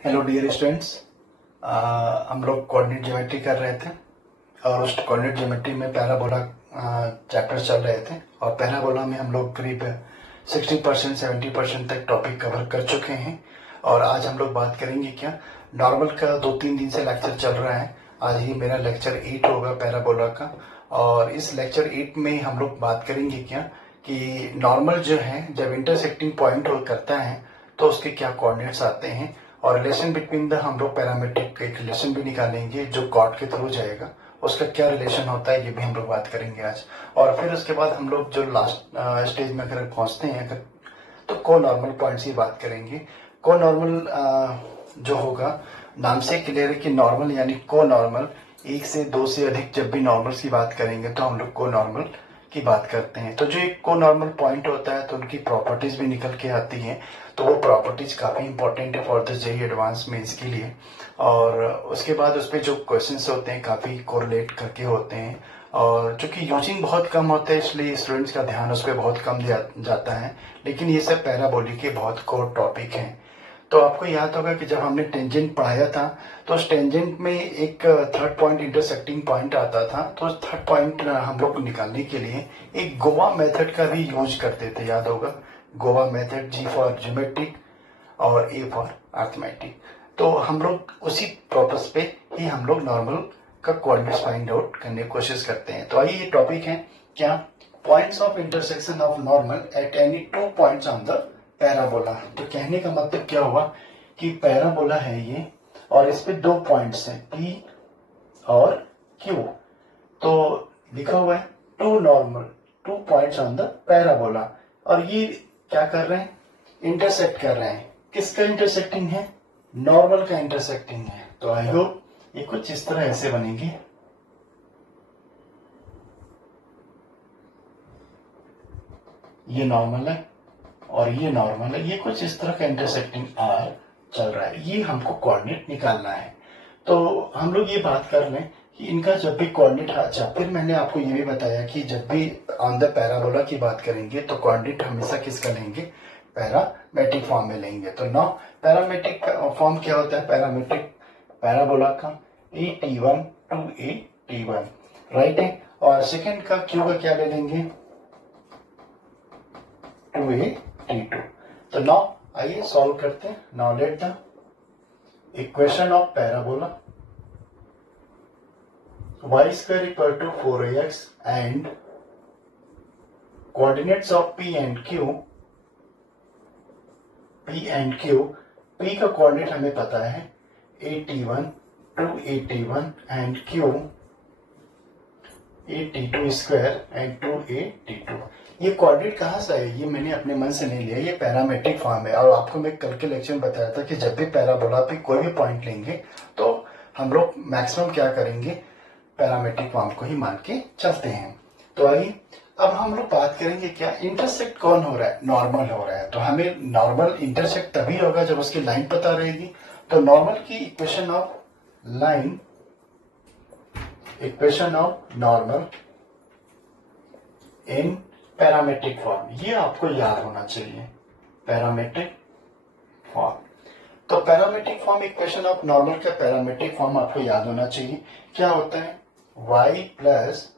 Hello dear students. हम लोग coordinate geometry कर रहे थे और उस कोऑर्डिनेट ज्योमेट्री में पैराबोला चैप्टर चल रहे थे और पैराबोला में हम लोग करीब 60% 70% तक टॉपिक कवर कर चुके हैं। और आज हम लोग बात करेंगे क्या, नॉर्मल का 2-3 दिन से लेक्चर चल रहा है। आज ही मेरा लेक्चर 8 होगा पैराबोला का। और इस लेक्चर 8 में हम लोग बात करेंगे क्या कि नॉर्मल जो है जब इंटरसेक्टिंग पॉइंट करता है तो उसके क्या कोऑर्डिनेट्स आते हैं, और रिलेशन बिटवीन द हम लोग पैरामीट्रिक का एक रिलेशन भी निकालेंगे जो कॉर्ड के थ्रू जाएगा, उसका क्या रिलेशन होता है ये भी हम लोग बात करेंगे आज। और फिर उसके बाद हम लोग जो लास्ट स्टेज में अगर पहुंचते हैं अगर तो को नॉर्मल पॉइंट्स की बात करेंगे। को नॉर्मल जो होगा, नाम से क्लियर है कि नॉर्मल यानी को नॉर्मल, एक से दो से अधिक जब भी नॉर्मल्स की बात करेंगे तो हम लोग को नॉर्मल की बात करते हैं। तो जो एक को नॉर्मल पॉइंट होता है तो उनकी प्रॉपर्टीज भी निकल के आती हैं, तो वो प्रॉपर्टीज काफी इंपॉर्टेंट है for the JEE advance mains के लिए। और उसके बाद उस पर जो क्वेश्चंस होते हैं काफी कोरिलेट करके होते हैं, और चूंकि यूजिंग बहुत कम होता है इसलिए स्टूडेंट्स का ध्यान उस पर बहुत कम जाता है, लेकिन ये सब पैराबोलिक के बहुत कोर टॉपिक हैं। तो आपको याद होगा कि जब हमने टेंजेंट पढ़ाया था तो उस टेंजेंट में एक थर्ड पॉइंट इंटरसेक्टिंग पॉइंट आता था, तो उस थर्ड पॉइंट हम लोग को निकालने के लिए एक गोवा मेथड का भी यूज करते थे, याद होगा। गोवा मेथड, जी फॉर ज्योमेट्रिक और ए फॉर अर्थमेटिक। तो हम लोग उसी पर्पस पे ही हम लोग नॉर्मल का कोऑर्डिनेट्स फाइंड आउट करने की कोशिश करते हैं। तो आइए ये टॉपिक है क्या, points of intersection of normal at any two points on the parabola. तो कहने का मतलब क्या हुआ कि पैराबोला है ये और इस पे दो पॉइंट्स हैं P और Q। तो लिखा हुआ है two normal, two points on the parabola, और ये क्या कर रहे हैं, इंटरसेक्ट कर रहे हैं। किसका इंटरसेक्टिंग है, नॉर्मल का इंटरसेक्टिंग है। तो आई होप ये कुछ इस तरह ऐसे बनेंगे। ये नॉर्मल है और ये नॉर्मल है, ये कुछ इस तरह का इंटरसेक्टिंग आर चल रहा है, ये हमको कोऑर्डिनेट निकालना है। तो हम लोग ये बात कर लें कि इनका जब भी कोऑर्डिनेट, अच्छा फिर मैंने आपको ये भी बताया कि जब भी ऑन द पैराबोला की बात करेंगे तो कोऑर्डिनेट हमेशा किसका लेंगे, पैरामेट्रिक फॉर्म में लेंगे। तो नाउ पैरामेट्रिक फॉर्म क्या होता है, पैरामेट्रिक पैराबोला का A T1 two A T1, right है। और सेकेंड का क्यू का क्या ले लेंगे, 2A T2। तो नाउ आइए सॉल्व करते हैं। Now let the equation of parabola y square equal to 4ax and coordinates of P and Q, P का कोऑर्डिनेट हमें पता है A T1 two A T1 and Q A T2 square and 2A T2। ये coordinate कहाँ से है, ये मैंने अपने मन से नहीं लिया, ये पैरामेट्रिक फॉर्म है। और आपको मैं कल के लेक्चर में बताया था कि जब भी पैराबोला पे कोई भी पॉइंट लेंगे तो हम लोग मैक्सिमम क्या करेंगे, पैरामेट्रिक फॉर्म को ही मान के चलते हैं। तो आइए अब हम लोग बात करेंगे क्या, इंटरसेक्ट कौन हो रहा है, नॉर्मल हो रहा है। तो हमें नॉर्मल इंटरसेक्ट तभी होगा जब उसकी लाइन पता रहेगी। तो नॉर्मल की equation of line, equation of normal in parametric form, ये आपको याद होना चाहिए, पैरामेट्रिक फॉर्म। तो parametric form, equation of normal का पैरामेट्रिक फॉर्म आपको याद होना चाहिए। क्या होता है, y plus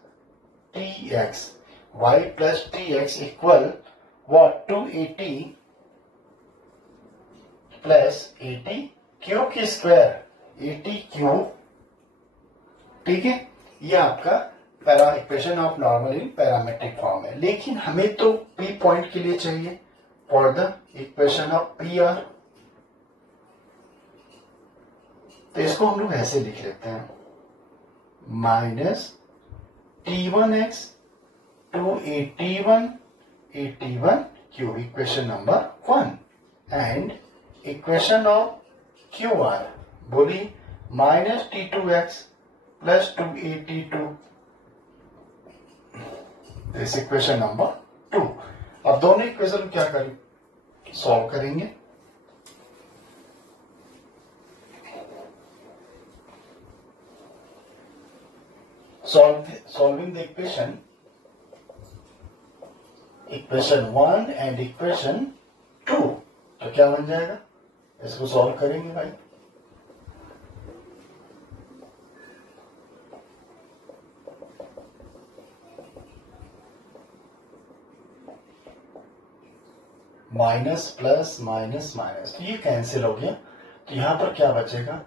T x equal what, 2AT plus AT Q की स्क्वायर, AT क्यूब, ठीक है। ये आपका para equation of normal in parametric form है। लेकिन हमें तो P पॉइंट के लिए चाहिए for the equation of PR। तो इसको हम लोग ऐसे लिख लेते हैं, minus T1x two A T1 cube, equation number 1, and equation of QR बोली minus T2x plus 2A T2, this equation number 2। अब दोनों इक्वेशन क्या करें, सॉल्व करेंगे। Solving the equation, equation 1 and equation 2, तो क्या बन जाएगा, इसको सॉल्व करेंगे भाई। माइनस प्लस माइनस माइनस, तो ये कैंसिल हो गया। तो यहां पर क्या बचेगा,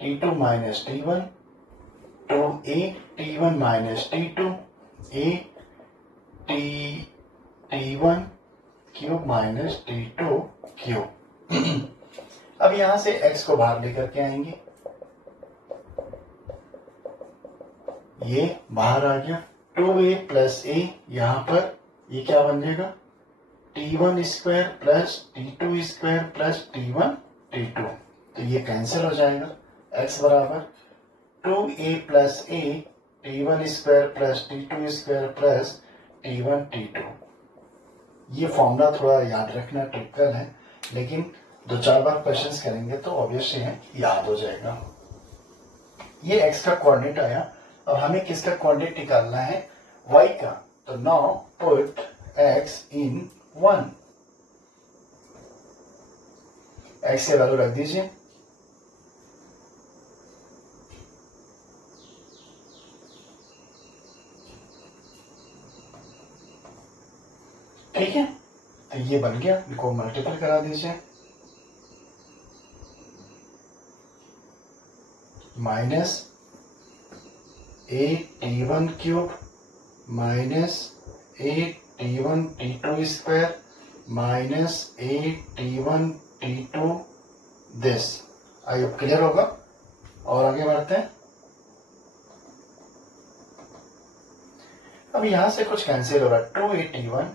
T2 minus T1, 2a T1 minus T2, a T1 cube minus T2 cube. अब यहां से x को बाहर लेकर के आएंगे, ये बाहर आ गया। 2a प्लस a, यहां पर ये क्या बन जाएगा, T1 square plus T2 square plus T1 T2, तो ये कैंसिल हो जाएगा। x बराबर 2a plus a T1 square plus T2 square plus T1 T2। ये फॉर्मूला थोड़ा याद रखना टिपिकल है, लेकिन 2-4 बार क्वेश्चंस करेंगे तो ऑब्वियसली है याद हो जाएगा। ये x का कोऑर्डिनेट आया। अब हमें किसका कोऑर्डिनेट निकालना है, y का। तो नाउ पुट x इन 1, x से वैल्यू रख दीजिए। ठीक है, तो ये बन गया, इनको मल्टीपल करा दीजिए। Minus a T1 cube minus a T1 T2 square minus a T1 T2 this. I hope clear होगा। और आगे बढ़ते हैं। अब यहां से कुछ कैंसिल हो रहा है, 2a T1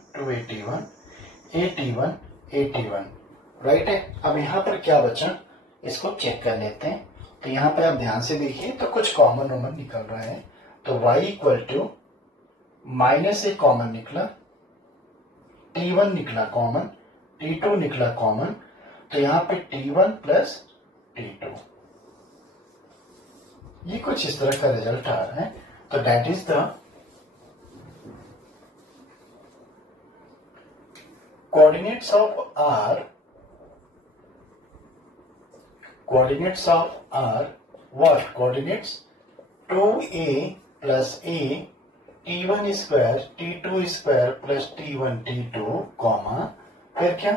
a T1 right है। अब यहां पर क्या बचा, इसको चेक कर लेते हैं। तो यहां पे आप ध्यान से देखिए, तो कुछ कॉमन वॉमन निकल रहा है। तो y equal to minus A common निकला, T1 निकला कॉमन, T2 निकला कॉमन, तो यहां पे T1 प्लस T2, ये कुछ इस तरह का रिजल्ट आ रहा है। तो that is the coordinates of R what? Coordinates 2a plus a T1 square T2 square plus T1 T2 comma, फिर क्या,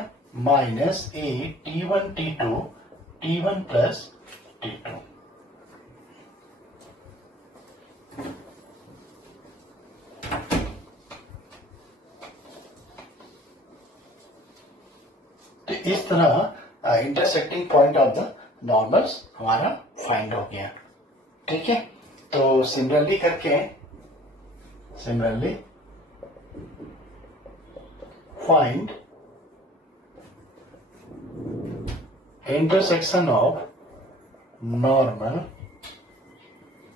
minus a T1 T2 T1 plus T2। तो इस तरह intersecting point of the normals हमारा find हो गया। ठीक है, तो similarly find intersection of normal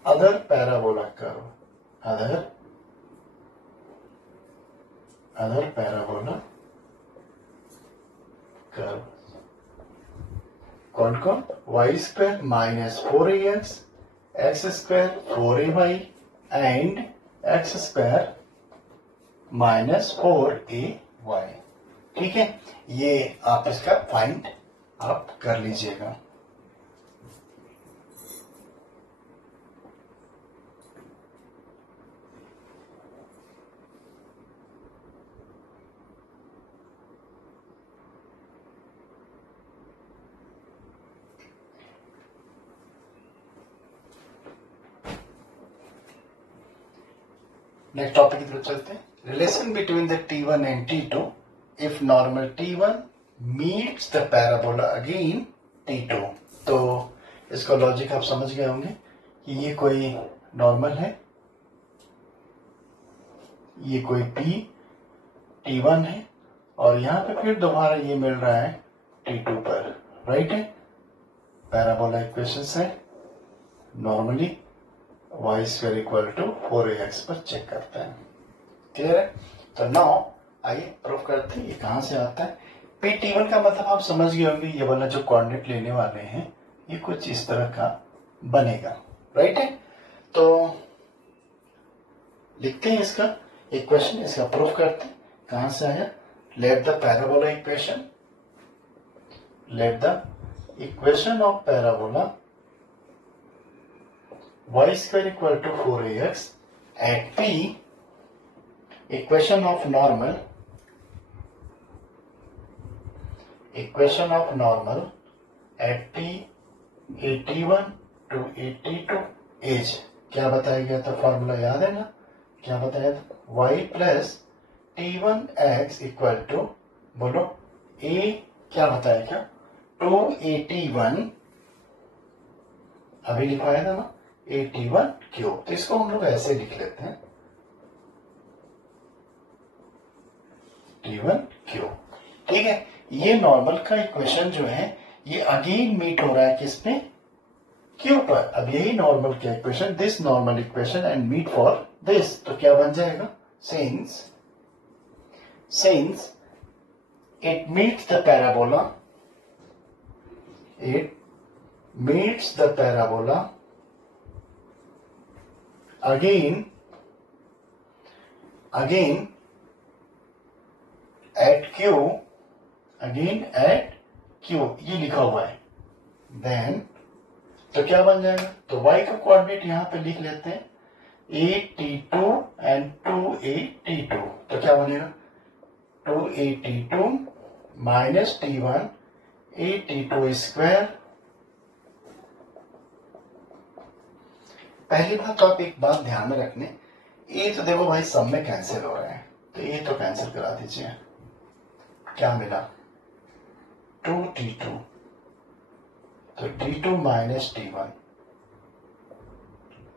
other parabola curve, other parabola curve. कौन कौन, y square minus 4ax, x square 4ay and x square minus 4ay। ठीक है, ये आप इसका फाइंड आप कर लीजिएगा। नेक्स्ट टॉपिक की तरफ चलते हैं। Relation between the T1 and T2 if normal T1 meets the parabola again T2। तो इसका लॉजिक आप समझ गए होंगे कि ये कोई नॉर्मल है, ये कोई P T1 है, और यहां पे फिर दोबारा ये मिल रहा है T2 पर, राइट है। पैराबोला इक्वेशन से normally y square equal to 4ax पर चेक करते हैं। क्लियर है। तो नाउ आइए प्रूफ करते हैं ये कहां से आता है। P-T1 का मतलब आप समझ गए होंगे, ये वाला जो कोऑर्डिनेट लेने वाले हैं ये कुछ इस तरह का बनेगा, राइट है। तो लिखते हैं इसका इक्वेशन, इसका प्रूफ करते हैं। कहां से आया, let the parabola equation, let the equation of parabola y square equal to 4ax at P, equation of normal equation of normal at T A T1 two A T2 as. क्या बताया गया था, formula याद है ना, क्या बताया था, y plus T1x equal to, बोलो a, क्या बताया क्या, 2AT1, अभी लिखवाया था ना, AT1 क्यूब। तो इसको हम लोग ऐसे लिख लेते हैं, T1 क्यूब। ठीक है, ये नॉर्मल का इक्वेशन जो है ये अगेन मीट हो रहा है किसमें, क्यू पर। अब यही नॉर्मल का equation, this normal equation and meet for this, तो क्या बन जाएगा, since it meets the parabola, it meets the parabola again at q, ये लिखा हुआ है, then तो क्या बन जाएगा, तो y का कोऑर्डिनेट यहां पे लिख लेते हैं, AT2 एंड 2AT2, तो क्या बनेगा, 2AT2 minus T1 AT2 square. पहली बात तो आप एक बात ध्यान में रखने, ये तो देखो भाई सब में कैंसिल हो रहे हैं, तो ये तो कैंसिल करा दीजिए। क्या मिला, 2T2, तो T2 माइनस T1,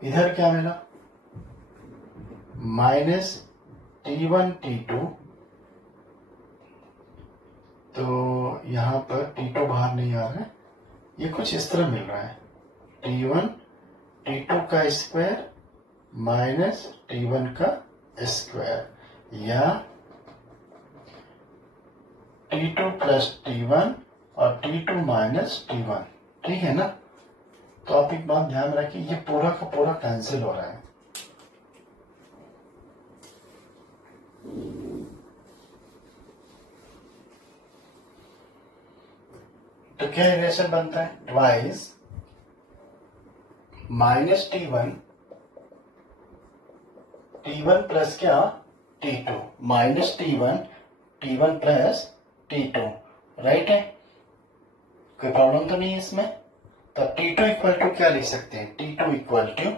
इधर क्या मिला, माइनस T1 T2, तो यहां पर T2 बाहर नहीं आ रहा है, ये कुछ इस तरह मिल रहा है, T1 T2 का स्क्वायर माइनस T1 का स्क्वायर, या T2 प्लस T1 और T2 माइनस T1। ठीक है ना, तो आप एक बात ध्यान रखिए, ये पूरा का पूरा कैंसिल हो रहा है। तो क्या रिलेशन बनता है, ट्वाइस माइनस T1 प्लस क्या, T2 minus T1 plus T2, right है, कोई प्रॉब्लम तो नहीं है इसमें। तब T2 इक्वल टू क्या लिख सकते हैं, T2 equal to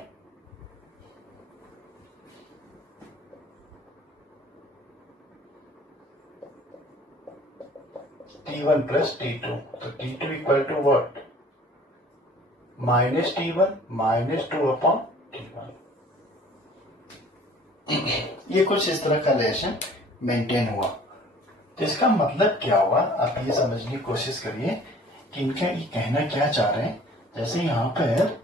T1 plus T2, तो T2 equal to what, minus T1 minus 2 upon T1। ये कुछ इस तरह का रिलेशन मेंटेन हुआ। तो इसका मतलब क्या हुआ, आप ये समझने की कोशिश करिए कि इनका ये कहना क्या चाह रहे हैं। जैसे यहां पर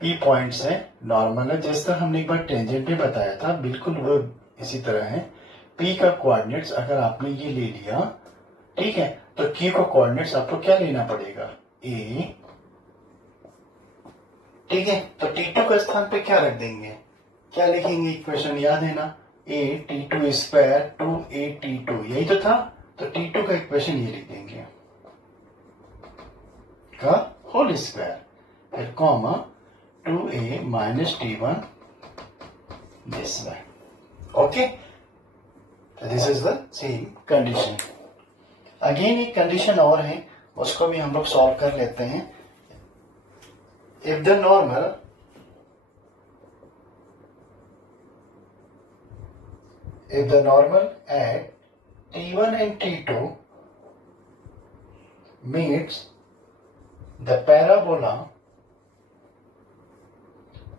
P पॉइंट्स है, नॉर्मल है, जिस तरह हमने एक बार टेंजेंट में बताया था, बिल्कुल वो इसी तरह है। P का कोऑर्डिनेट्स अगर आपने ये ले लिया, ठीक है, तो Q का कोऑर्डिनेट्स आपको क्या लेना पड़ेगा, A, ठीक है, तो T2 का स्थान पे क्या रख देंगे, क्या लिखेंगे, इक्वेशन याद है ना, AT2 स्क्वायर 2AT2, यही तो था, तो T2 का इक्वेशन ये लिख देंगे का होल स्क्वायर, फिर comma 2A minus T1 this way. Okay, this is the same condition. Again एक कंडीशन और है, उसको भी हम लोग सॉल्व कर लेते हैं। If the normal at T1 and T2 meets the parabola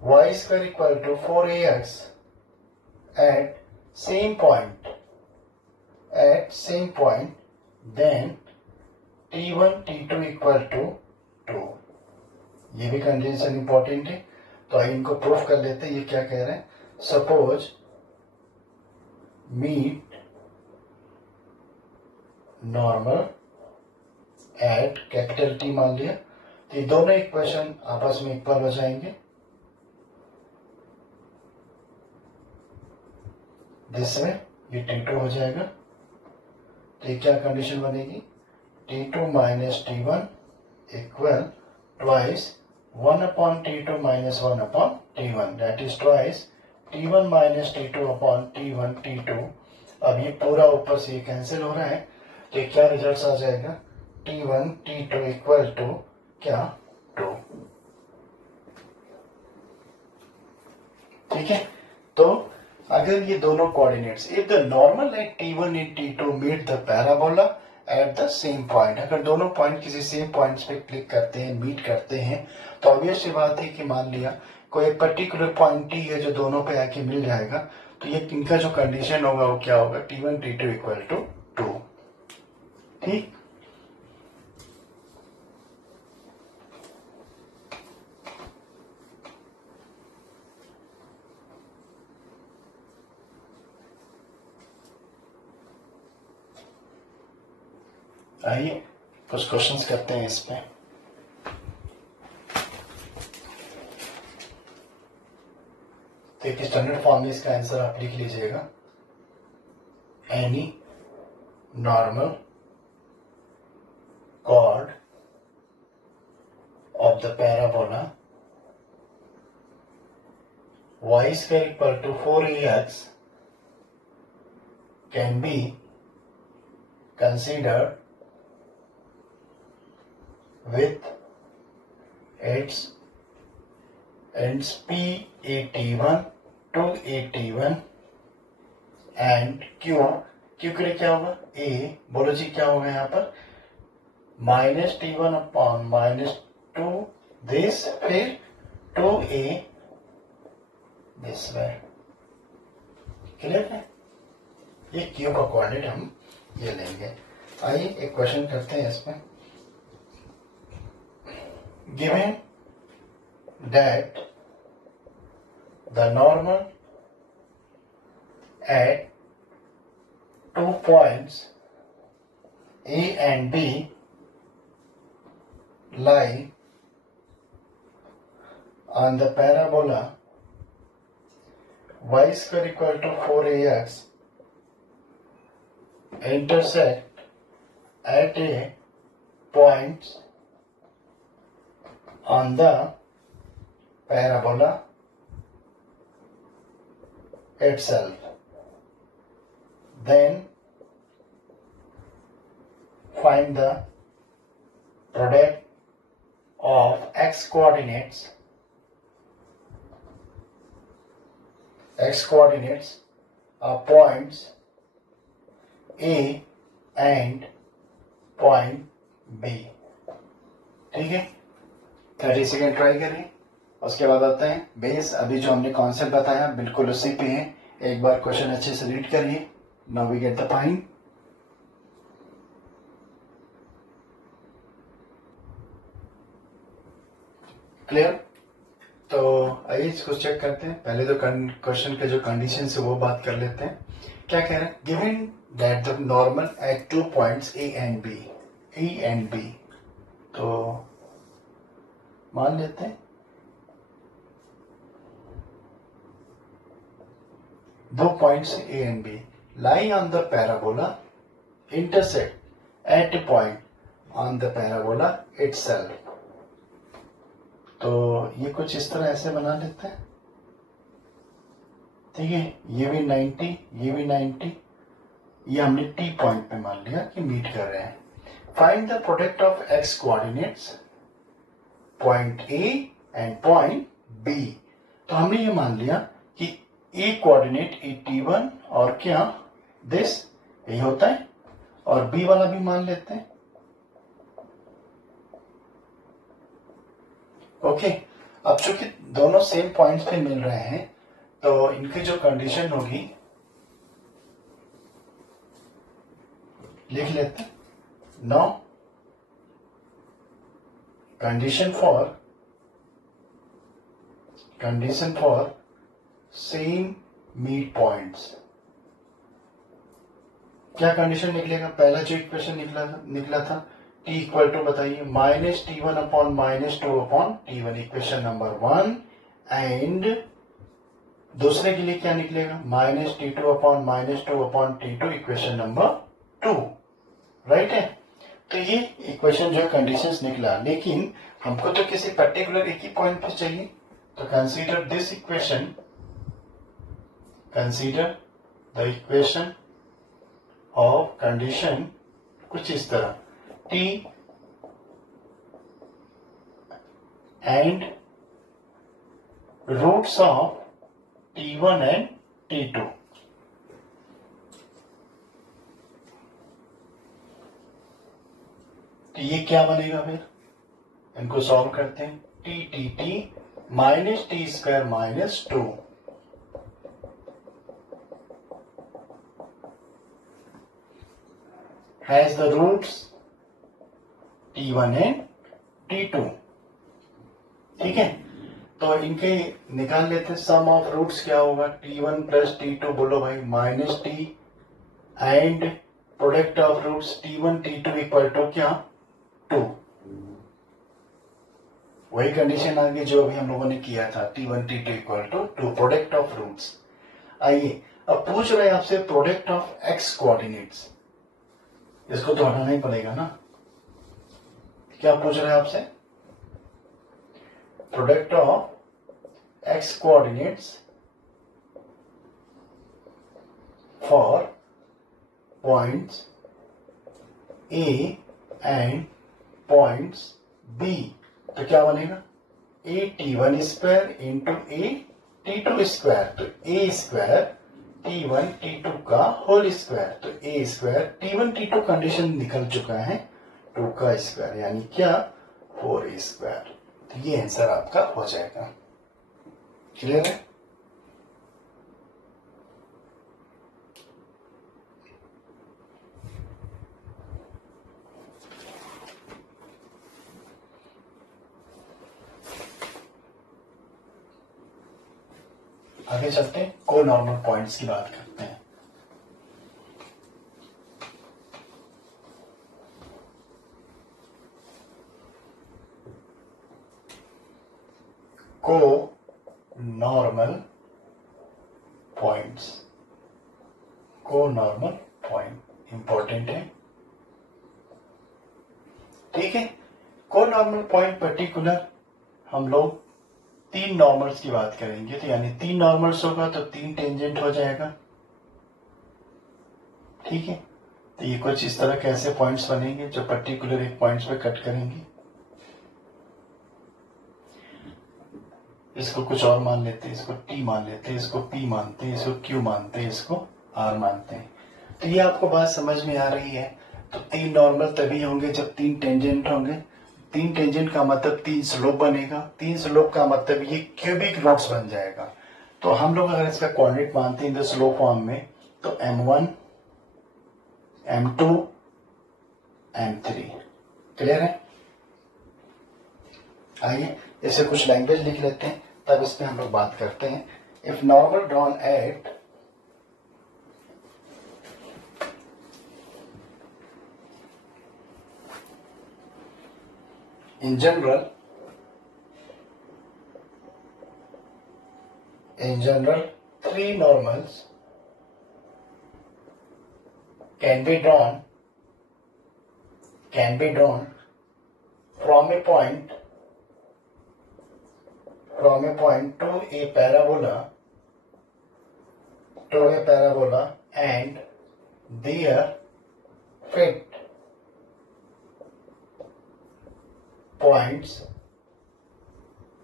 y square equal to 4ax at same point, then T1 T2 equal to 2। ये भी कंडीशन इंपॉर्टेंट है, तो आइए इनको प्रूफ कर लेते हैं। ये क्या कह रहे हैं, suppose meet normal at capital T मान लिया, तो ये दोनों इक्वेशन आपस में इक्वल हो जाएंगे, जिसमें ये T2 हो जाएगा। तो ये क्या कंडीशन बनेगी, T2 minus T1 equal twice 1 upon T2 minus 1 upon T1, that is twice T1 minus T2 upon T1 T2। अब ये पूरा ऊपर से ये कैंसिल हो रहा है, तो क्या रिजल्ट आ जाएगा, T1 T2 इक्वल टू क्या 2। ठीक है, तो अगर ये दोनों coordinates, if the normal at T1 and T2 meet the parabola at the same point, अगर दोनों पॉइंट किसी सेम पॉइंट्स पे क्लिक करते हैं, मीट करते हैं, तो ऑब्वियस सी बात है कि मान लिया कोई एक पर्टिकुलर पॉइंट T है जो दोनों पे आके मिल जाएगा, तो ये इनका जो कंडीशन होगा वो क्या होगा, T1 T2 इक्वल टू 2। ठीक, आइए कुछ क्वेश्चंस करते हैं इस पे। तो एक स्टैंडर्ड फॉर्म में इसका आंसर आप लिख लीजिएगा, any normal chord of the parabola y square equal to 4ax can be considered with its ends P at1 to at1 and Q के लिए क्या होगा, A, बोलो जी क्या होगा यहाँ पर, -T1 अपॉन -2 दिस, फिर 2A दिस वे। क्लियर है, ये Q का कोऑर्डिनेट हम ये लेंगे। आइए एक क्वेश्चन करते हैं इसमें। Given that the normal at 2 points A and B lie on the parabola y square equal to 4ax intersect at a point on the parabola itself, then find the product of x coordinates of points A and point B। ठीक है, 30 second try करिए, उसके बाद आते हैं base. अभी जो हमने कॉन्सेप्ट बताया बिल्कुल उसी पे है, एक बार क्वेश्चन अच्छे से रीड करिए। Now we get the point. Clear, तो आइए इसको चेक करते हैं। पहले तो क्वेश्चन के जो कंडीशन है वो बात कर लेते हैं। क्या कह रहे हैं, given that the normal at 2 points A and B, तो मान लेते हैं 2 points A and B lie on the parabola intersect at a point on the parabola itself। तो ये कुछ इस तरह ऐसे बना लेते हैं। ठीक है, ये भी 90, ये भी 90, ये हमने T पॉइंट पे मान लिया कि मीट कर रहे हैं। Find the product of x coordinates point A and point B। तो हमने ये मान लिया कि A कोऑर्डिनेट T1 और क्या दिस यही होता है, और B वाला भी मान लेते हैं। ओके, अब चूंकि दोनों सेम पॉइंट्स पे मिल रहे हैं तो इनकी जो कंडीशन होगी लिख लेते हैं। Now condition for same meet points, क्या कंडीशन निकलेगा, पहला जो इक्वेशन निकला था t इक्वल टू बताइए -T1 upon -2 upon T1, equation number 1, and दूसरे के लिए क्या निकलेगा, -T2 upon -2 upon T2, equation number 2। Right है, तो ये इक्वेशन जो कंडीशंस निकला, लेकिन हमको तो किसी पर्टिकुलर एक ही पॉइंट पर चाहिए। तो consider this equation, consider the equation of condition, कुछ इस तरह t and roots of t1 and t2। तो ये क्या बनेगा फिर, इनको सॉल्व करते हैं। t minus T square minus 2 has the roots t1 and t2। ठीक है, तो इनके निकाल लेते हैं। सम ऑफ रूट्स क्या होगा, t1 प्लस t2, बोलो भाई, minus T and product of roots t1 t2 equal to क्या, 2। वही कंडीशन आ गई जो अभी हम लोगों ने किया था, t1 t2 equal to 2, product of roots. आइए अब पूछ रहे हैं आपसे प्रोडक्ट ऑफ एक्स कोऑर्डिनेट्स, इसको तो हटाना ही पड़ेगा ना। क्या पूछ रहे हैं आपसे, product of x coordinates for points A and points B. तो क्या बनेगा, a t1 square into a t2 square, तो ए स्क्वायर t1 t2 का होल स्क्वायर, तो a square t1 t2 condition निकल चुका है, 2 का स्क्वायर यानी क्या, 4a स्क्वायर। तो ये आंसर आपका हो जाएगा। क्लियर है। आगे चलते हैं, को नॉर्मल पॉइंट्स की बात करते हैं। को नॉर्मल पॉइंट्स, को नॉर्मल पॉइंट इंपॉर्टेंट है। ठीक है, को नॉर्मल पॉइंट पर्टिकुलर हम लोग 3 नॉर्मल्स की बात करेंगे, तो यानी 3 नॉर्मल्स होगा तो 3 टेंजेंट हो जाएगा। ठीक है, तो ये कुछ इस तरह के ऐसे पॉइंट्स बनेंगे जो पर्टिकुलर एक पॉइंट्स पे कट करेंगे। इसको कुछ और मान लेते हैं, इसको t मान लेते हैं, इसको p मानते हैं, इसको q मानते हैं, इसको r मानते हैं। तो ये आपको बात समझ में आ रही है। तो 3 नॉर्मल तभी होंगे जब 3 टेंजेंट होंगे। 3 टेंजेंट का मतलब 3 स्लोप बनेगा, 3 स्लोप का मतलब ये क्यूबिक रूट्स बन जाएगा। तो हम लोग अगर इसका कोऑर्डिनेट मानते हैं इन द स्लोप फॉर्म में, तो m1 m2 m3। क्लियर है। आइए इसे कुछ लैंग्वेज लिख लेते हैं, तब इस पे हम लोग बात करते हैं। If normal drawn at in general three normals can be drawn from a point to a parabola and their fit points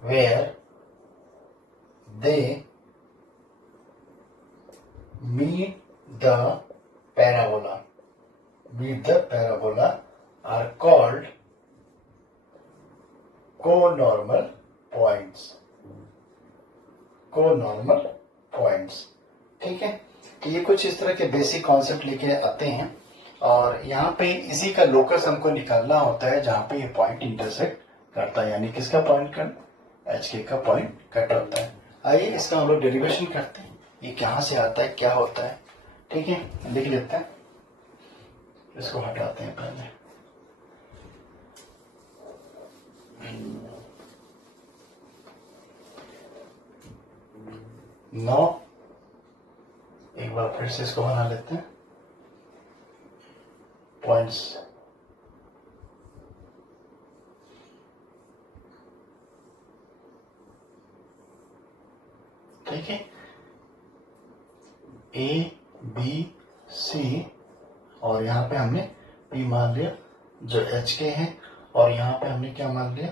where they meet the parabola are called co-normal points। ठीक है, तो ये कुछ इस तरह के बेसिक कॉन्सेप्ट लेके आते हैं और यहाँ पे इसी का लोकस हमको निकालना होता है जहां पे ये पॉइंट इंटरसेक्ट करता है, यानी किसका पॉइंट कट, HK का पॉइंट कट होता है। आइए इसका हम लोग डेरिवेशन करते हैं, ये कहां से आता है, क्या होता है। ठीक है, लिख लेते हैं, इसको हटाते हैं पहले। नौ, एक बार फिर से इसको बना लेते हैं पॉइंट्स। ठीक है, A B C और यहां पे हमने P मान लिया जो एच के हैं, और यहाँ पे हमने क्या मान लिया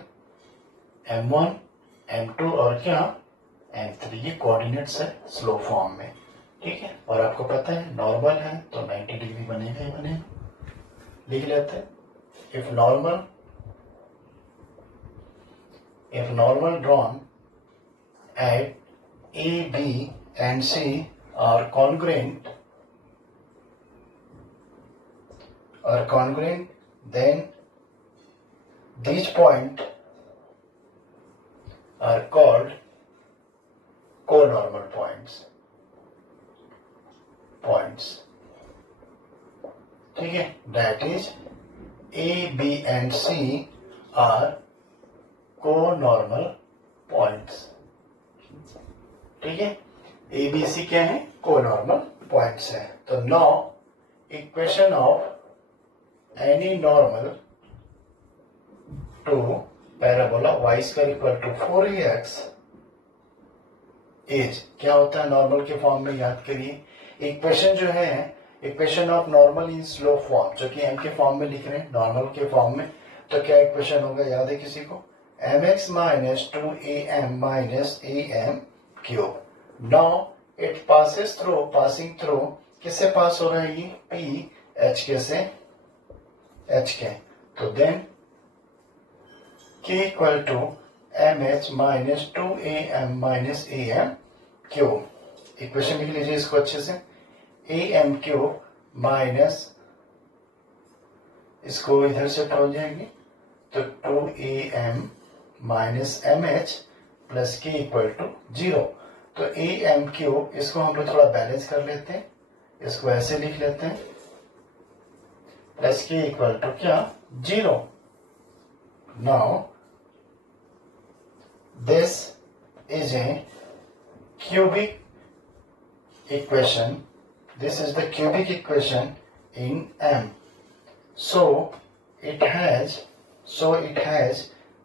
M1 M2 और क्या M3, ये कोऑर्डिनेट्स है स्लो फॉर्म में, ठीक है। और आपको पता है नॉर्मल है तो 90 डिग्री बनेगा ही बनेगा, लिख लेते हैं। If normal drawn at A, B and C are congruent, then these points are called co-normal points, ठीक है। That is A, B and C are co-normal points, ठीक है। ए बी सी क्या है, को-नॉर्मल पॉइंट्स है। तो now equation of any normal to parabola y square equal to 4ax is, क्या होता है नॉर्मल के फॉर्म में, याद करिए। इक्वेशन जो है equation of normal in slow form, जो कि m के फॉर्म में लिख रहे हैं नॉर्मल के फॉर्म में, तो क्या इक्वेशन होगा, याद है किसी को, mx minus 2am minus am cube. Now it passing through, किससे पास हो रहा है ये, P एच के से एच के, तो then K equal to mh minus 2am minus am cube. Equation लिख लीजिए इसको अच्छे से, am क्यूब माइनस, इसको इधर से पहुंच जाएंगे तो 2am माइनस mh प्लस के इक्वल टू 0। तो am क्यूब, इसको हम लोग थोड़ा बैलेंस कर लेते हैं, इसको ऐसे लिख लेते हैं, प्लस के इक्वल टू क्या 0। Now this is a cubic equation, this is the cubic equation in m, so it has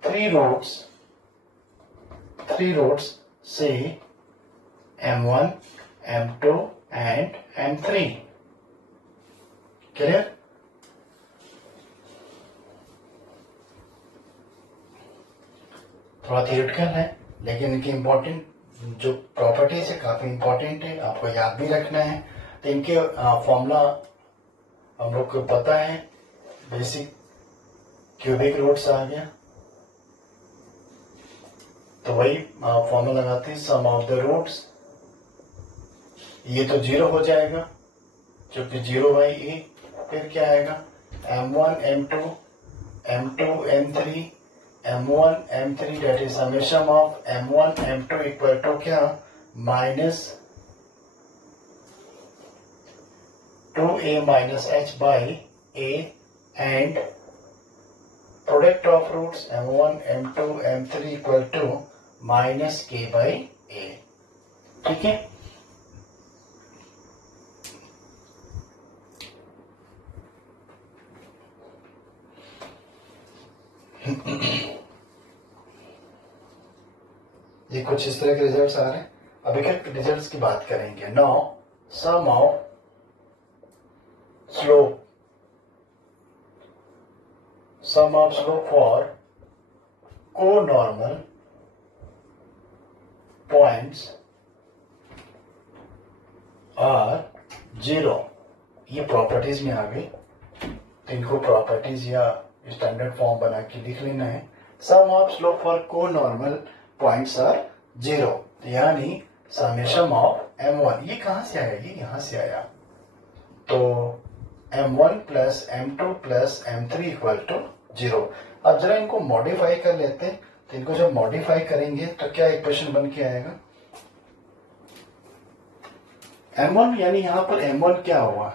three roots, say m1, m2 and m3, clear? थोड़ा थियोरिटिकल है, लेकिन इनकी इंपॉर्टेंट जो प्रॉपर्टीज है काफी इंपॉर्टेंट है, आपको याद भी रखना है। तो इनके फॉर्मूला हम लोग को पता है, बेसिक क्यूबिक रूट्स आ गया, तो वही फॉर्मूला लगाते हैं, सम ऑफ द रूट्स, ये तो 0 हो जाएगा क्योंकि 0 बाई ए, फिर क्या आएगा m1 m2 m3 m1 m3, that is summation of m1 m2 equal to क्या minus 2a minus h by a, and product of roots m1 m2 m3 equal to minus k by a, ठीक है। ये कुछ इस तरह के results आ रहे हैं। अभी के रिजल्ट्स की बात करेंगे। Now sum of slope for co-normal points are 0। ये प्रॉपर्टीज में आ गई, तो इनको प्रॉपर्टीज या स्टैंडर्ड फॉर्म बना के लिख लेना है। Sum of slope for conormal points are 0, यानी समेशन ऑफ m1, ये कहां से आया, ये यहां से आया, तो m1 plus m2 plus m3 equal to 0। अब जरा इनको मॉडिफाई कर लेते हैं, तो इनको जब मॉडिफाई करेंगे तो क्या इक्वेशन बन के आएगा, m1, यानी यहां पर m1 क्या हुआ,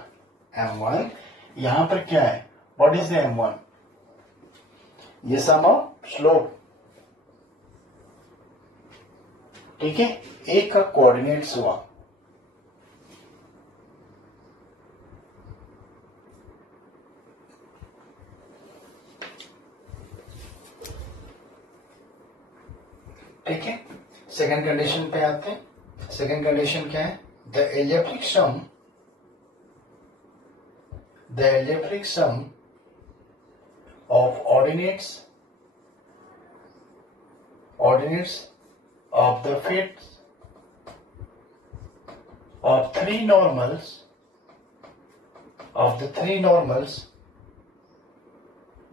m1 यहां पर क्या है, व्हाट इज द m1, ये सम ऑफ स्लोप, ठीक है, एक का कोऑर्डिनेट्स हुआ, ठीक है। सेकंड कंडीशन पे आते हैं। सेकंड कंडीशन क्या है, the elliptic sum of ordinates of the fits of three normals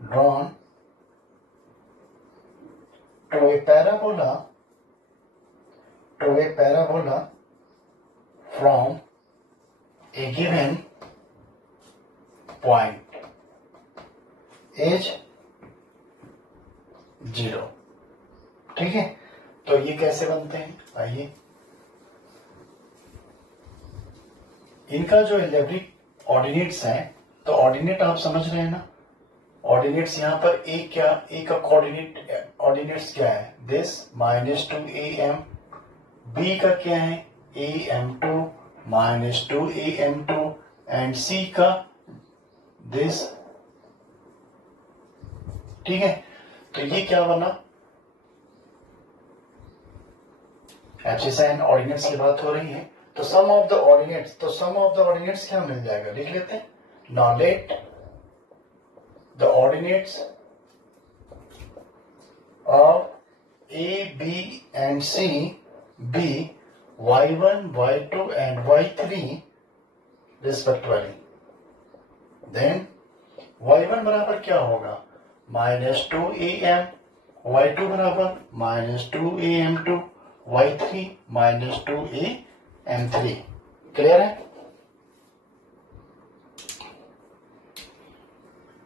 drawn to a parabola from a given point as 0। ठीक है, तो ये कैसे बनते हैं, आइए। इनका जो एल्जेब्रिक ऑर्डिनेट्स है, तो ऑर्डिनेट आप समझ रहे हैं ना, ऑर्डिनेट्स यहां पर ए का ऑर्डिनेट्स क्या है, दिस -2am, बी का क्या है am2 -2am2 एंड सी का दिस। ठीक है, तो ये क्या बना, एब्सिशन ऑर्डिनेट्स की बात हो रही है, तो सम ऑफ द ऑर्डिनेट्स क्या मिल जाएगा, लिख लेते हैं। Now let the ordinates of A B and C be y1 y2 and y3 respectively. Then y1 बराबर क्या होगा, -2am, y2 बराबर -2am2, y3 -2am3। क्लियर है,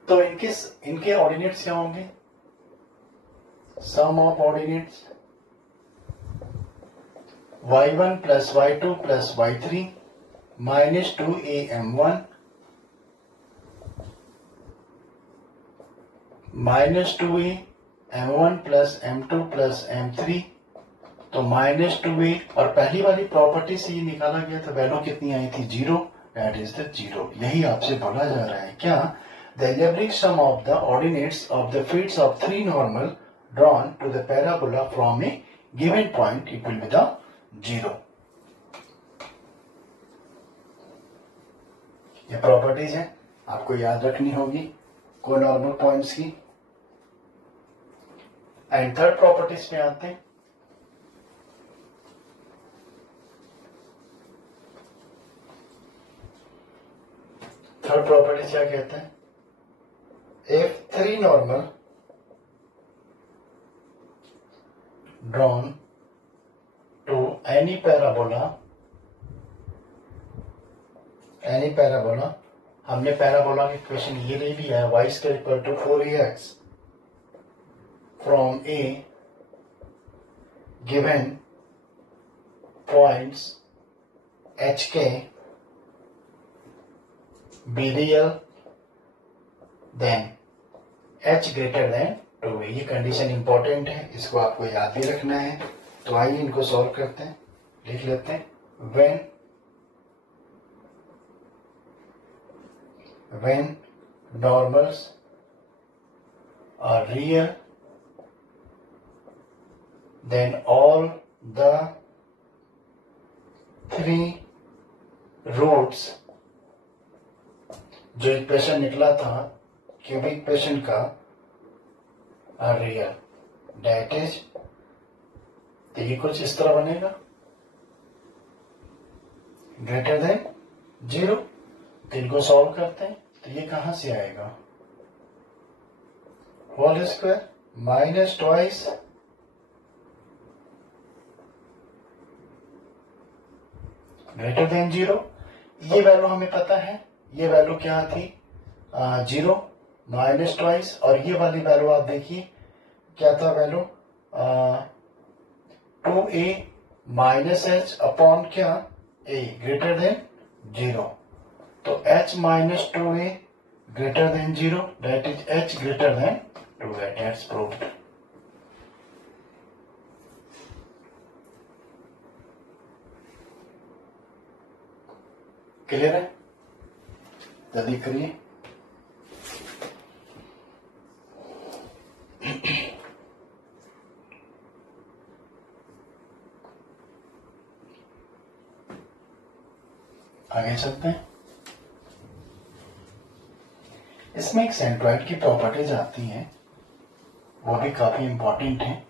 तो इनके ऑर्डिनेट्स क्या होंगे, sum of ordinates y1 plus y2 plus y3 -2am1 -2am1 plus m2 plus m3, तो -2a, और पहली वाली प्रॉपर्टी से ये निकाला गया था, वैल्यू कितनी आई थी, 0, दैट इज द 0। यही आपसे बोला जा रहा है क्या, the algebraic sum of the ordinates of the feet of three normal drawn to the parabola from a given point it will be the 0। ये प्रॉपर्टीज है, आपको याद रखनी होगी को नॉर्मल पॉइंट्स की। एंड थर्ड प्रॉपर्टीज में आते हैं, थर्ड प्रॉपर्टी क्या कहते हैं, if three normal drawn to any parabola, हमने पैराबोला की इक्वेशन ये ले लिया है, y square equal to 4ax from a given points H K be real then h greater than 2। ये कंडीशन इंपॉर्टेंट है, इसको आपको याद भी रखना है। तो आइए इनको सॉल्व करते हैं, लिख लेते हैं। when normals are real, then all the three roots, जो इक्वेशन निकला था क्यूबिक इक्वेशन का, आर रियल, दैट इज, तो ये कुछ इस तरह बनेगा, ग्रेटर देन 0। तो इनको सॉल्व करते हैं, तो ये कहां से आएगा, whole square minus twice greater than 0। ये वैल्यू हमें पता है, ये वैल्यू क्या थी, 0 माइनस ट्वाइस, और ये वाली वैल्यू आप देखिए क्या था, value 2a minus H upon क्या, a ग्रेटर देन 0। तो h minus 2a greater than 0, that is h greater then 2a, that's proved. Clear है, जल्दी करिए। आगे चलते हैं। इसमें एक सेंट्रॉइड की प्रॉपर्टीज आती हैं, वो भी काफी इंपॉर्टेंट है।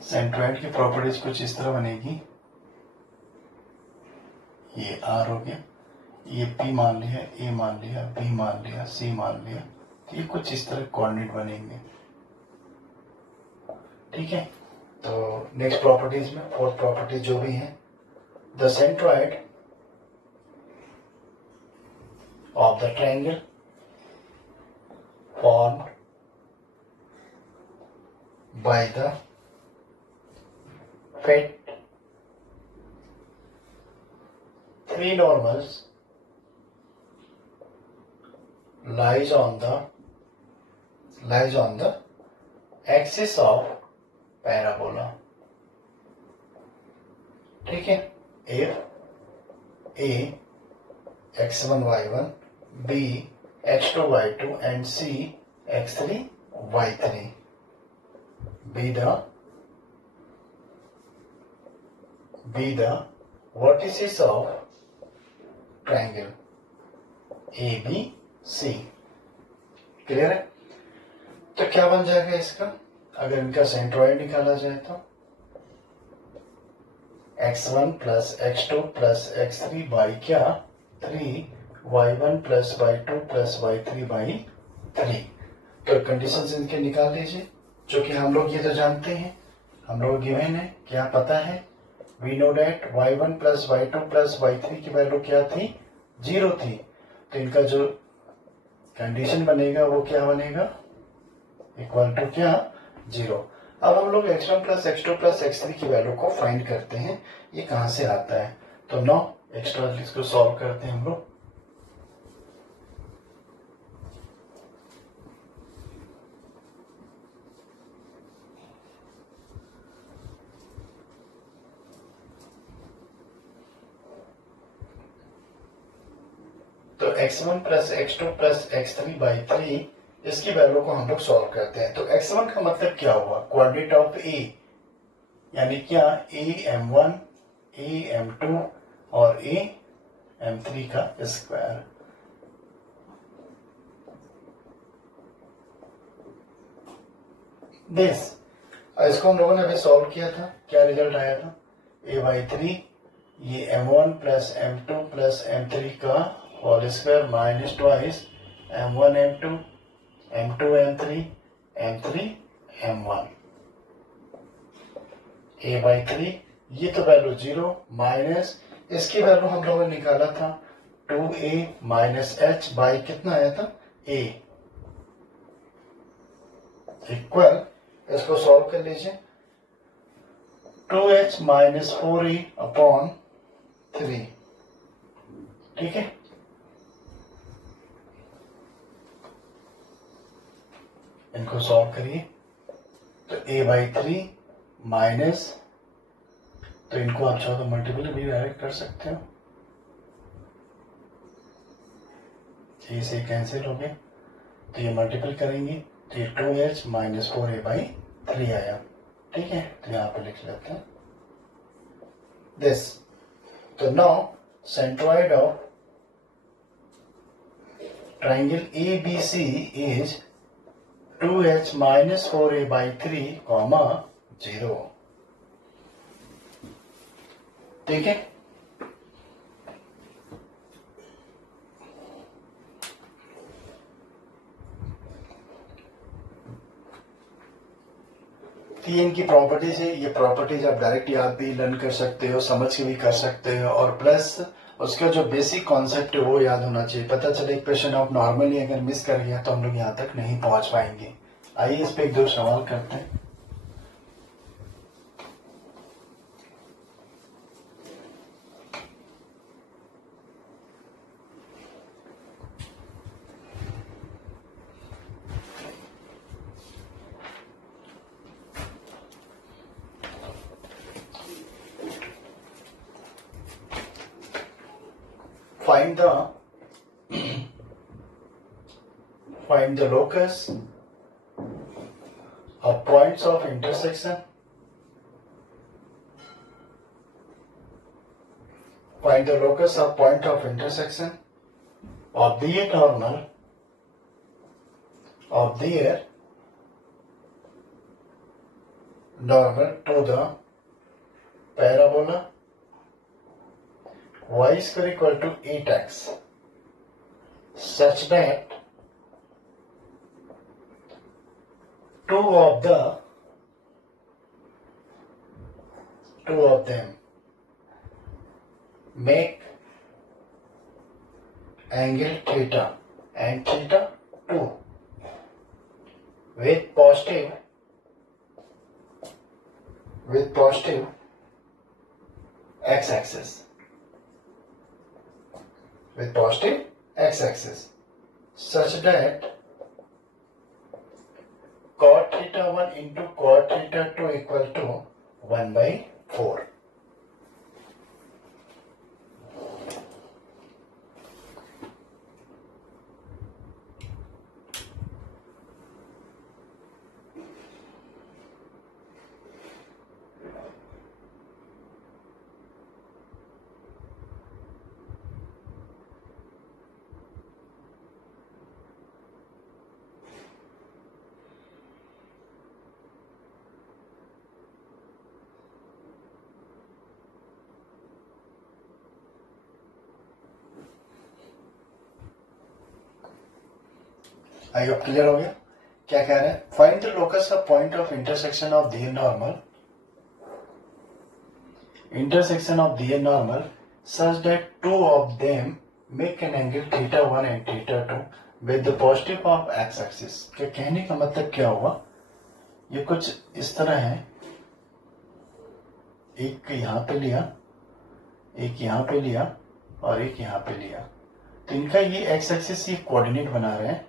सेंट्रॉइड की प्रॉपर्टीज कुछ इस तरह बनेगी, ये आर हो गया, ये पी मान लिया, ए मान लिया, बी मान लिया, सी मान लिया, तो ये कुछ इस तरह कोऑर्डिनेट बनेंगे। ठीक है, तो नेक्स्ट प्रॉपर्टीज में फोर्थ प्रॉपर्टीज जो भी है, the centroid of the triangle formed by the fit three normals lies on the axis of parabola. ठीक है, if a x1 y1, b x2 y2 and c x3 y3 be the vertices of triangle ABC. Clear है? तो क्या बन जाएगा इसका, अगर इनका सेंट्रॉइड निकाला जाए तो x1 plus x2 plus x3 by क्या 3y1 plus y2 plus y3 by 3। तो कंडीशंस इनके निकाल लीजिए, जो कि हम लोग ये तो जानते हैं, हम लोग गिवन है, क्या पता है, we know that y1 plus y2 plus y3 की वैल्यू क्या थी, 0 थी। तो इनका जो कंडीशन बनेगा वो क्या बनेगा, इक्वल टू क्या, 0। अब हम लोग x1 plus x2 plus x3 की वैल्यू को फाइंड करते हैं, ये कहां से आता है। तो नो एक्स्ट्रा इसको सॉल्व करते हैं हम लोग। तो x1 plus x2 plus x3 by 3, इसकी वैल्यू को हम लोग सॉल्व करते हैं। तो x1 का मतलब क्या हुआ, कोऑर्डिनेट ऑफ a, यानी क्या a m1 a m2 और a m3 का स्क्वायर। दिस, इसको हम लोगों ने अभी सॉल्व किया था, क्या रिजल्ट आया था, a बाई 3 ये m1 plus m2 plus m3 का whole square minus twice m1 m2 m2 m3 m3 m1 a by 3, ये तो वैल्यू 0 माइनस इसकी वैल्यू हम लोगों ने निकाला था 2a माइनस h बाई कितना आया था a, इक्वल, इसको सॉल्व कर लीजिए, 2h माइनस 4a अपॉन 3। ठीक है, इनको सॉल्व करिए, तो a बाई 3 माइनस, तो इनको आप चाहो तो मल्टीपल भी डायरेक्ट कर सकते हो, ये से कैंसिल हो गया, तो ये मल्टीपल करेंगे तो ये 2h माइनस 4a बाई 3 आया। ठीक है, तो यहां पर लिख लेते हैं दिस। तो now centroid of triangle ABC is 2h minus 4a by 3 comma 0। ठीक है, तीन की प्रॉपर्टीज है, ये प्रॉपर्टीज आप डायरेक्ट याद भी लर्न कर सकते हो, समझ के भी कर सकते हो, और प्लस उसका जो बेसिक कॉन्सेप्ट है वो याद होना चाहिए। पता चले एक क्वेश्चन आप नॉर्मली अगर मिस कर गया तो हम लोग यहाँ तक नहीं पहुंच पाएंगे। आइए इस पे एक दो सवाल करते हैं। Find the Find the locus of points of intersection. Find the locus of point of intersection of the normal to the parabola y square equal to 8x such that two of them make angle theta and theta 2 with positive x-axis. Such that cot theta 1 into cot theta 2 equal to 1/4. I hope clear हो गया। क्या कह रहे हैं? Find the locus of point of intersection of the normal such that two of them make an angle theta 1 and theta 2 with the positive of x axis। क्या कहने का मतलब क्या हुआ? ये कुछ इस तरह है, एक यहां पे लिया, एक यहां पे लिया और एक यहां पे लिया, तो इनका ये एक्स एक्सिस ये कोऑर्डिनेट बना रहे हैं,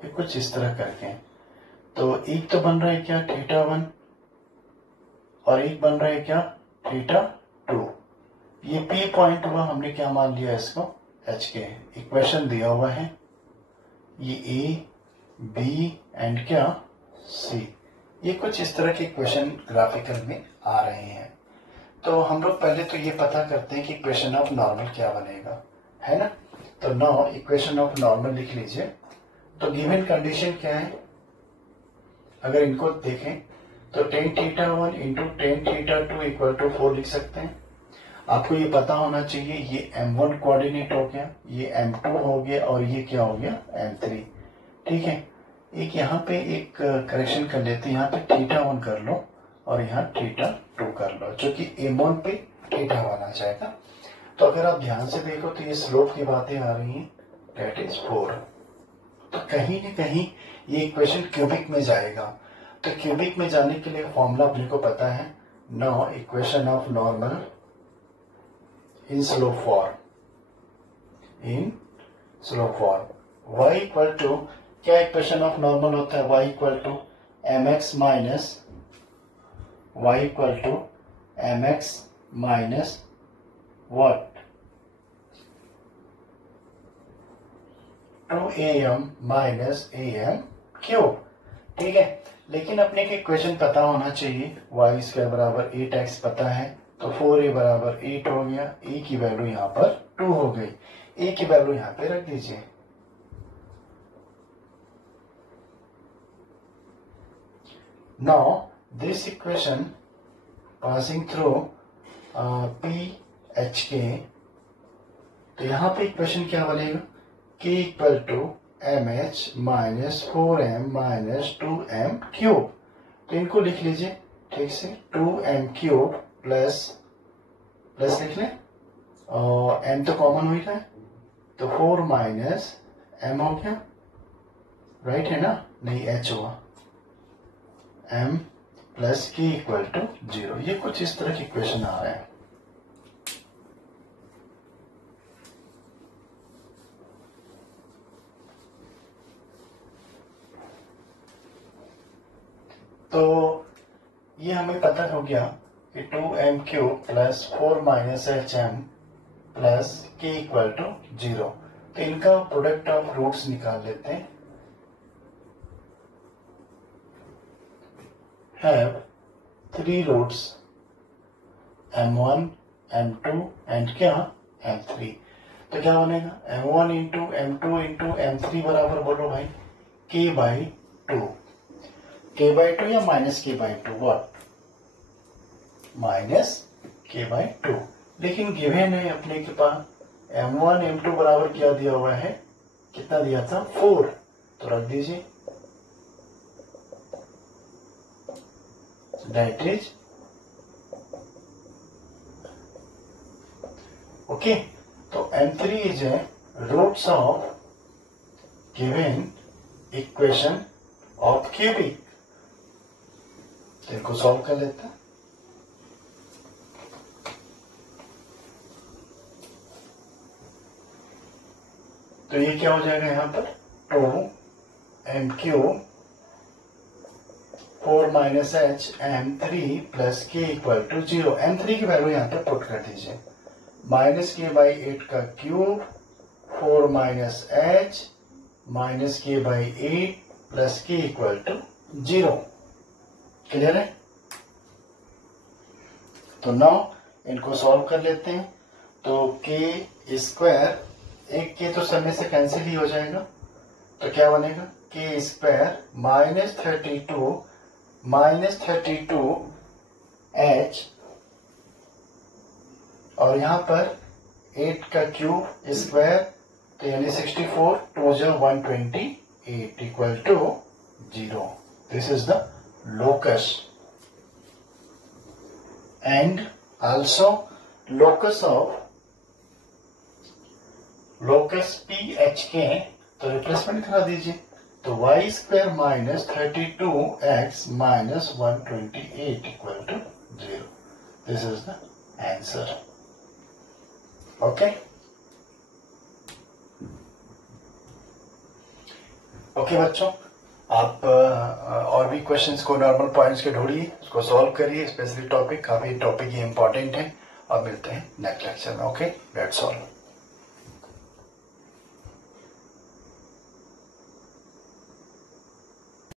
ये कुछ इस तरह करके। तो एक तो बन रहा है क्या थीटा 1 और एक बन रहा है क्या थीटा 2। ये P पॉइंट हुआ, हमने क्या मान लिया इसको H के। इक्वेशन दिया हुआ है, ये A B एंड क्या C, ये कुछ इस तरह के इक्वेशन ग्राफिकल में आ रहे हैं। तो हम लोग पहले तो ये पता करते हैं कि इक्वेशन ऑफ नॉर्मल क्या बनेगा, है ना। तो नाउ इक्वेशन ऑफ नॉर्मल लिख लीजिए। तो गिवन कंडीशन क्या है, अगर इनको देखें तो tan theta 1 into tan theta 2 equal to 4 लिख सकते हैं। आपको ये पता होना चाहिए ये m1 कोऑर्डिनेट हो गया, ये m2 हो गया और ये क्या हो गया m3। ठीक है, एक यहाँ पे एक करेक्शन कर लेते हैं, यहाँ पे थीटा 1 कर लो और यहाँ थीटा 2 कर लो, जो कि m1 पे थीटा 1 आ जाएगा। तो अगर आप ध्यान से देखो तो ये स्लोप की बातें आ रही हैं, दैट इज 4। तो कहीं न कहीं ये इक्वेशन क्यूबिक में जाएगा। तो क्यूबिक में जाने के लिए फॉर्मूला अपने को पता है, now equation of normal in slope form, y equal to, क्या इक्वेशन ऑफ नॉर्मल होता है, y equal to mx minus what 2am minus am cube. ठीक है, लेकिन अपने के इक्वेशन पता होना चाहिए, y स्क्वायर बराबर 8x पता है, तो 4a बराबर 8 हो गया, a की वैल्यू यहाँ पर 2 हो गई, a की वैल्यू यहाँ पे रख दीजिए। Now this equation passing through PHK, तो यहाँ पे इक्वेशन क्या बनेगा, K equal to MH minus 4m minus 2m cube. तो इनको लिख लीजिए ठीक से, 2m क्यूब प्लस लिख लें, और m तो कॉमन हो ही रहा है, तो 4 माइनस m हो गया, राइट है ना, नहीं h हुआ, m plus k equal to 0। ये कुछ इस तरह की इक्वेशन आ रहे हैं। तो ये हमें पता हो गया कि 2m cube plus 4 minus HM plus k equal to 0। तो इनका प्रोडक्ट ऑफ रूट्स निकाल लेते हैं। have three roots m1, m2 and क्या m3। तो क्या बनेगा m1 into m2 into m3 बराबर बोलो भाई k/2। k/2 या minus k/2 what minus k/2। लेकिन गिवन है अपने के पास m1 m2 बराबर क्या दिया हुआ है, कितना दिया था 4, तो रख दीजिए दैट इज ओके। तो m3 is a roots of given equation of cubic. तो इनको सॉल्व कर लेते हैं। तो ये क्या हो जाएगा यहां पर 2m³ 4 minus h m3 plus k equal to 0। m3 की वैल्यू यहां पर पुट कर दीजिए माइनस k/8 का cube 4 minus h minus k/8 plus k equal to 0। Clear है। तो नाउ इनको सॉल्व कर लेते हैं। तो k स्क्वायर एक के तो सब में से कैंसिल ही हो जाएगा, तो क्या बनेगा k स्क्वायर माइनस 32 h और यहां पर 8 का क्यूब स्क्वायर तो यानी 64 2 128 equal to 0। This is the locus and also locus of locus PH k तो रिप्लेसमेंट करा दीजिए। तो y square minus 32x minus 128 equal to 0। This is the answer. Okay okay बच्चों, आप और भी क्वेश्चंस को नॉर्मल पॉइंट्स के ढूंढिए, उसको सॉल्व करिए। स्पेशली टॉपिक काफी टॉपिक ये इंपॉर्टेंट है और मिलते हैं नेक्स्ट लेक्चर में। Okay that's all.